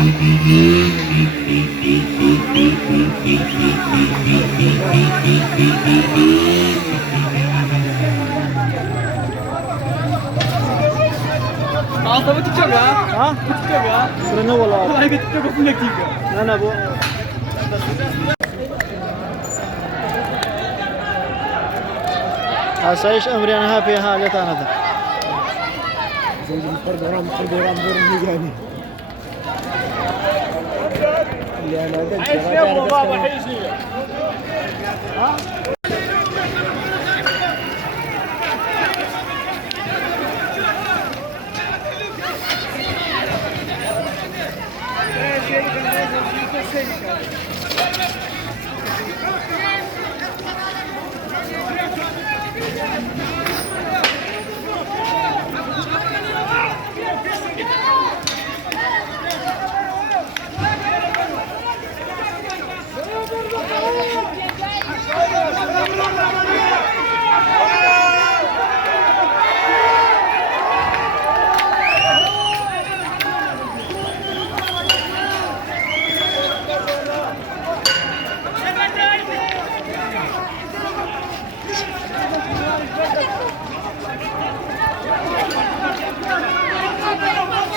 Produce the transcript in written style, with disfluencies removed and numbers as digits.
Apa TikTok ya? Hah? TikTok ya? Kırını bol abi. Lagi TikTok aku punya tiga. Nana bu. Asayiş emriyana في حالة أنا زي program burung yani. اللي انا ده